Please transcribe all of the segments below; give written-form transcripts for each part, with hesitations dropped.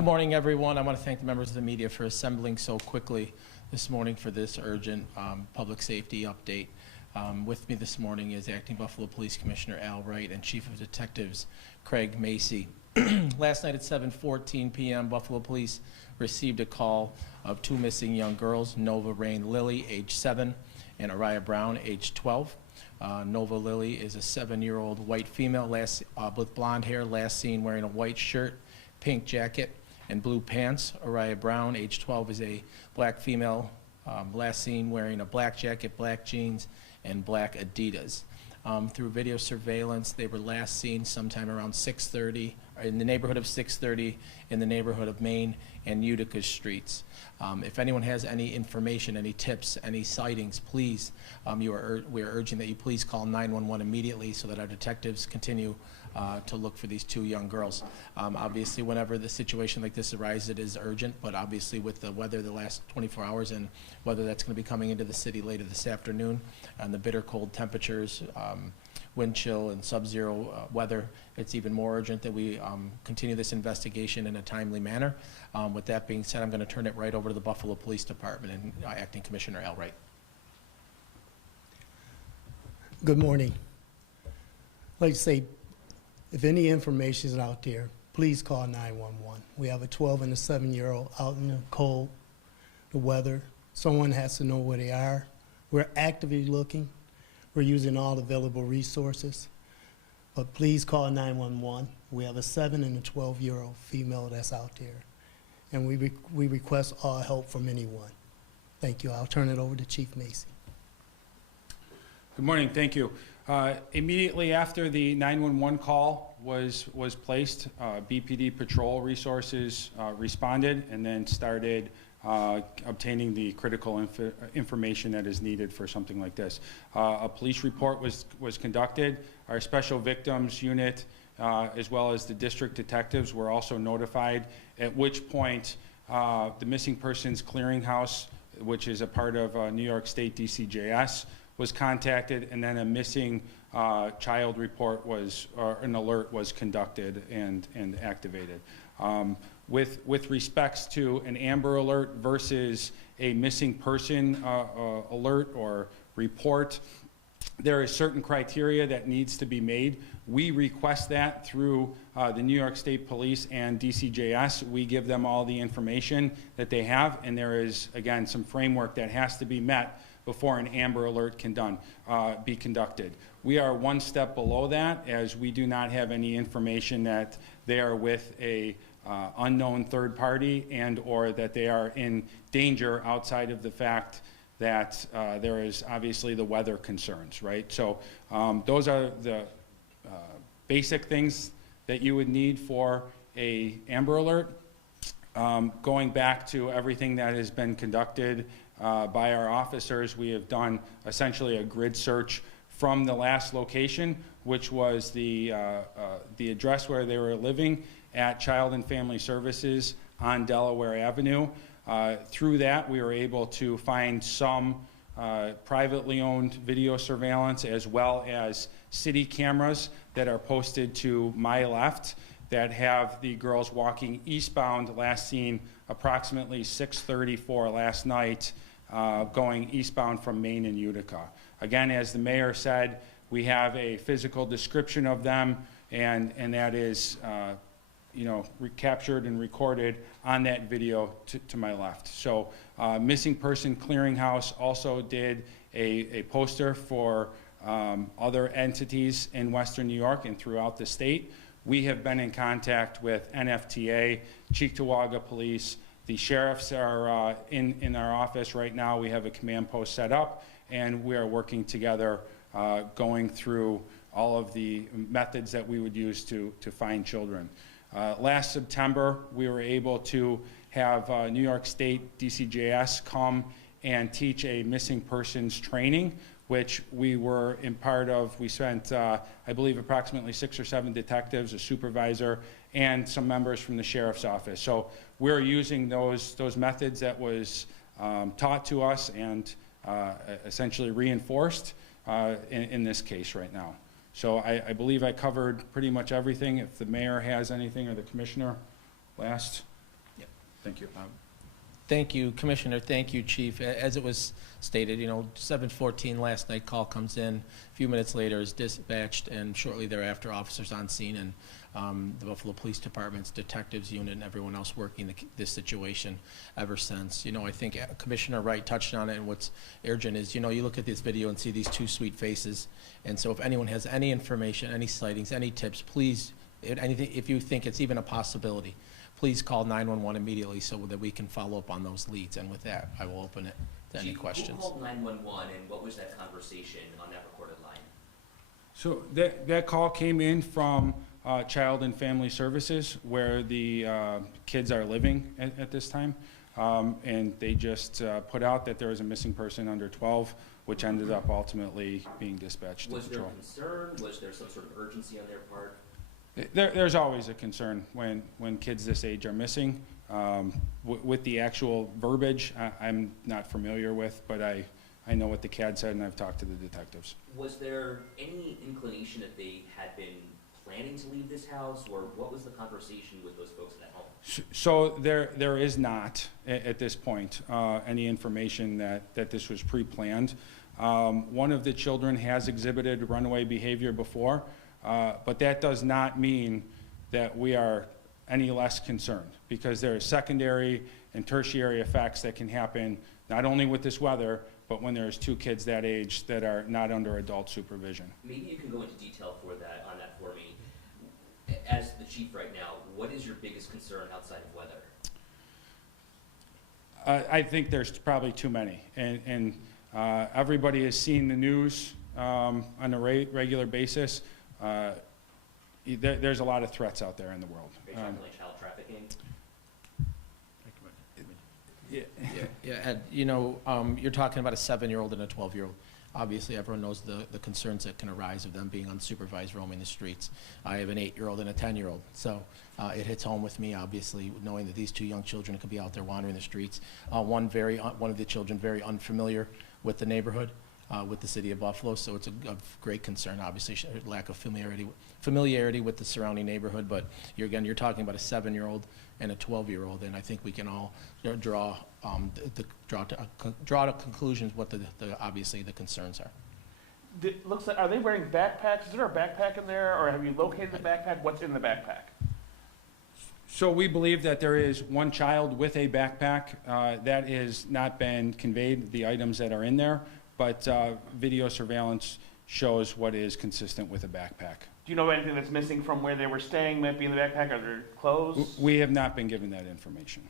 Good morning, everyone. I want to thank the members of the media for assembling so quickly this morning for this urgent public safety update. With me this morning is Acting Buffalo Police Commissioner Al Wright and Chief of Detectives Craig Macy. Last night at 7:14 p.m., Buffalo Police received a call of two missing young girls, Nova Rain Lilly, age 7, and Araya Brown, age 12. Nova Lilly is a 7-year-old white female with blonde hair, last seen wearing a white shirt, pink jacket, and blue pants. Araya Brown, age 12, is a black female, last seen wearing a black jacket, black jeans, and black Adidas. Through video surveillance, they were last seen sometime around 6:30, in the neighborhood of 6:30, in the neighborhood of Main and Utica streets. If anyone has any information, any tips, any sightings, please, we are urging that you please call 911 immediately so that our detectives continue to look for these two young girls. Obviously, whenever the situation like this arises, it is urgent, but obviously with the weather the last 24 hours and whether that's going to be coming into the city later this afternoon and the bitter cold temperatures, wind chill and sub-zero weather, it's even more urgent that we continue this investigation in a timely manner. With that being said, I'm going to turn it right over to the Buffalo Police Department and Acting Commissioner Al Wright. Good morning. I'd like to say, if any information is out there, please call 911. We have a 12 and a 7-year-old out in the cold, the weather. Someone has to know where they are. We're actively looking. We're using all available resources. But please call 911. We have a 7 and a 12-year-old female that's out there. And we request all help from anyone. Thank you. I'll turn it over to Chief Macy. Good morning, thank you. Immediately after the 911 call was placed, BPD patrol resources responded and then started obtaining the critical information that is needed for something like this. A police report was conducted. Our special victims unit, as well as the district detectives, were also notified, at which point the Missing Persons Clearinghouse, which is a part of New York State DCJS, was contacted, and then a missing child report or an alert was conducted and activated. With respects to an Amber Alert versus a missing person alert or report, there is certain criteria that needs to be made. We request that through the New York State Police and DCJS. We give them all the information that they have, and there is, again, some framework that has to be met before an Amber Alert can be conducted. We are one step below that, as we do not have any information that they are with a unknown third party and or that they are in danger outside of the fact that there is obviously the weather concerns, right? So those are the basic things that you would need for a Amber Alert. Going back to everything that has been conducted by our officers, we have done essentially a grid search from the last location, which was the address where they were living at Child and Family Services on Delaware Avenue. Through that, we were able to find some privately owned video surveillance as well as city cameras that are posted to my left that have the girls walking eastbound, last seen approximately 6:34 last night, going eastbound from Main and Utica. Again, as the mayor said, we have a physical description of them, and that is captured and recorded on that video to my left. So Missing Person Clearinghouse also did a poster for other entities in Western New York and throughout the state. We have been in contact with NFTA, Cheektowaga Police. The sheriffs are in our office right now. We have a command post set up, and we are working together, going through all of the methods that we would use to find children. Last September, we were able to have New York State DCJS come and teach a missing persons training, which we were in part of. We spent, I believe, approximately 6 or 7 detectives, a supervisor, and some members from the sheriff's office. So we're using those methods that was taught to us and essentially reinforced in this case right now. So I believe I covered pretty much everything. If the mayor has anything or the commissioner, last. Thank you. Thank you, Commissioner. Thank you, Chief. As it was stated, 7:14 last night, call comes in. A few minutes later is dispatched, and shortly thereafter, officers on scene and the Buffalo Police Department's detectives unit and everyone else working this situation ever since. I think Commissioner Wright touched on it, and what's urgent is, you look at this video and see these two sweet faces, and so if anyone has any information, any sightings, any tips, please, if you think it's even a possibility, please call 911 immediately so that we can follow up on those leads. And with that, I will open it to any questions. Who called 911 and what was that conversation on that recorded line? So that call came in from Child and Family Services, where the kids are living at this time. And they just put out that there was a missing person under 12, which ended up ultimately being dispatched to patrol. Was there concern? Was there some sort of urgency on their part? There's always a concern when kids this age are missing. With the actual verbiage, I'm not familiar with, but I know what the CAD said, and I've talked to the detectives. Was there any inclination that they had been planning to leave this house, or what was the conversation with those folks in that home? So there is not, at this point, any information that this was pre-planned. One of the children has exhibited runaway behavior before. But that does not mean that we are any less concerned, because there are secondary and tertiary effects that can happen not only with this weather, but when there's two kids that age that are not under adult supervision. Maybe you can go into detail on that for me. As the chief right now, what is your biggest concern outside of weather? I think there's probably too many, and everybody has seen the news on a regular basis. There's a lot of threats out there in the world. Are you talking like child trafficking? Yeah, Ed, you're talking about a 7-year-old and a 12-year-old. Obviously, everyone knows the concerns that can arise of them being unsupervised roaming the streets. I have an 8-year-old and a 10-year-old, so it hits home with me, obviously, knowing that these two young children could be out there wandering the streets. One of the children very unfamiliar with the neighborhood, with the city of Buffalo, so it's of great concern, obviously, lack of familiarity with the surrounding neighborhood, but you're talking about a 7-year-old and a 12-year-old, and I think we can all draw to conclusions what obviously the concerns are. Looks like, are they wearing backpacks? Is there a backpack in there, or have you located the backpack? What's in the backpack? So we believe that there is one child with a backpack. That has not been conveyed, the items that are in there, but video surveillance shows what is consistent with a backpack. Do you know anything that's missing from where they were staying might be in the backpack? Are there clothes? We have not been given that information.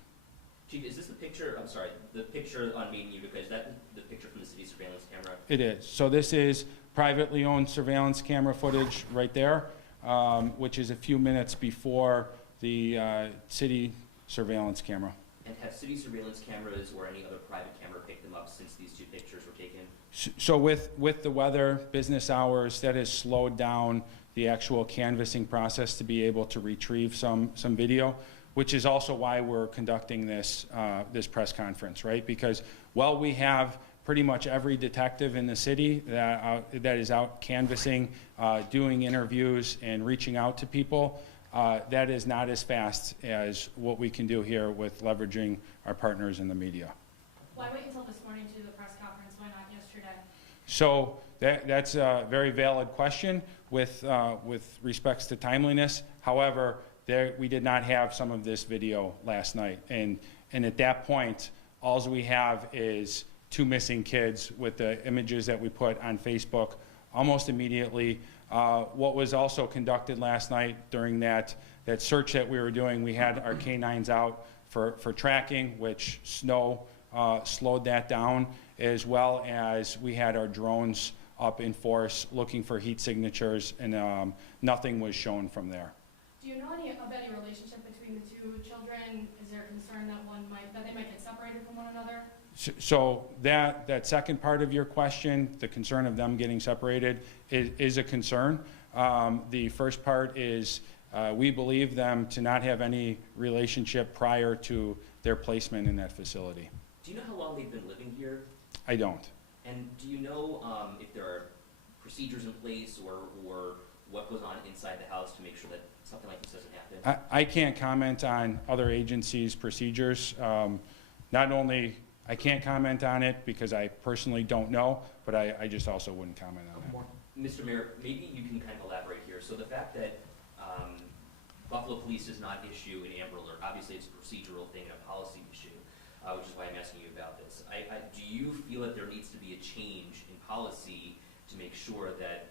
Chief, is this the picture, I'm sorry, the picture on Main Utica, is that the picture from the city surveillance camera? It is. So this is privately owned surveillance camera footage right there, which is a few minutes before the city surveillance camera. And have city surveillance cameras or any other private camera picked them up since these two pictures were taken? So with the weather, business hours, that has slowed down the actual canvassing process to be able to retrieve some video, which is also why we're conducting this press conference, right? Because while we have pretty much every detective in the city that is out canvassing, doing interviews and reaching out to people, that is not as fast as what we can do here with leveraging our partners in the media. Why wait until this morning to do the press conference? Why not yesterday? So that's a very valid question with respects to timeliness. However, we did not have some of this video last night, and at that point, all we have is two missing kids with the images that we put on Facebook almost immediately. What was also conducted last night during that search that we were doing, we had our canines out for tracking, which snow slowed that down, as well as we had our drones up in force looking for heat signatures, and nothing was shown from there. Do you know of any relationship between the two children? Is there concern that they might get separated from one another? So that second part of your question, the concern of them getting separated, is a concern. The first part is we believe them to not have any relationship prior to their placement in that facility. Do you know how long they've been living here? I don't. And do you know if there are procedures in place or what goes on inside the house to make sure that something like this doesn't happen? I can't comment on other agencies' procedures. Not only, I can't comment on it because I personally don't know, but I just also wouldn't comment on it. Mr. Mayor, maybe you can kind of elaborate here. So the fact that Buffalo Police does not issue an Amber Alert, obviously it's a procedural thing and a policy issue, which is why I'm asking you about this. Do you feel that there needs to be a change in policy to make sure that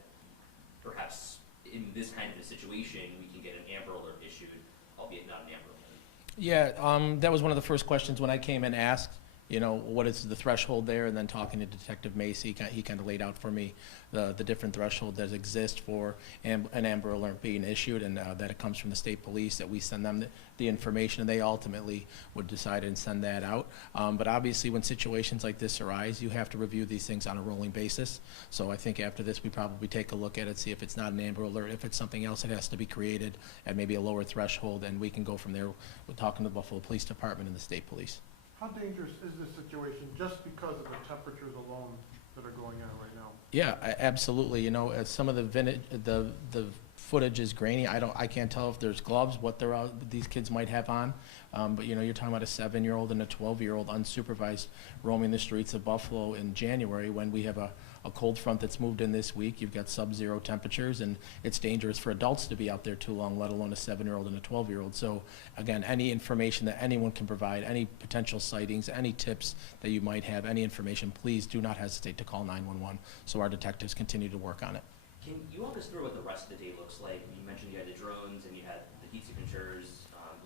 perhaps in this kind of a situation, we can get an Amber Alert issued, albeit not an Amber Alert? Yeah, that was one of the first questions when I came and asked, you know, what is the threshold there? And then talking to Detective Macy, he kind of laid out for me the different threshold that exists for an Amber Alert being issued, and that it comes from the state police, that we send them the information, and they ultimately would decide and send that out. But obviously, when situations like this arise, you have to review these things on a rolling basis. So I think after this, we probably take a look at it, see if it's not an Amber Alert. If it's something else, it has to be created at maybe a lower threshold, and we can go from there with talking to the Buffalo Police Department and the state police. How dangerous is this situation just because of the temperatures alone that are going on right now? Yeah, absolutely. You know, some of the footage is grainy. I can't tell if there's gloves, what these kids might have on. But you know, you're talking about a 7-year-old and a 12-year-old unsupervised roaming the streets of Buffalo in January when we have a cold front that's moved in this week. You've got sub-zero temperatures, and it's dangerous for adults to be out there too long, let alone a 7-year-old and a 12-year-old. So again, any information that anyone can provide, any potential sightings, any tips that you might have, any information, please do not hesitate to call 911 so our detectives continue to work on it. Can you walk us through what the rest of the day looks like? You mentioned you had the drones and you had the heat signatures,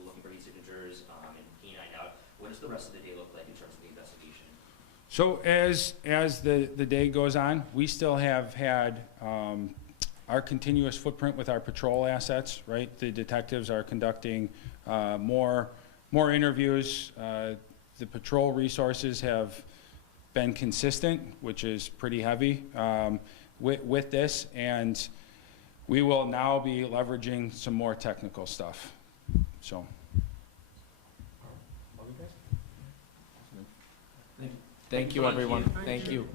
looking for heat signatures, and K9 out. What does the rest of the day look like in terms of the investigation? So as the day goes on, we still have had our continuous footprint with our patrol assets, right? The detectives are conducting more interviews. The patrol resources have been consistent, which is pretty heavy with this, and we will now be leveraging some more technical stuff. So. Thank you, everyone. Thank you.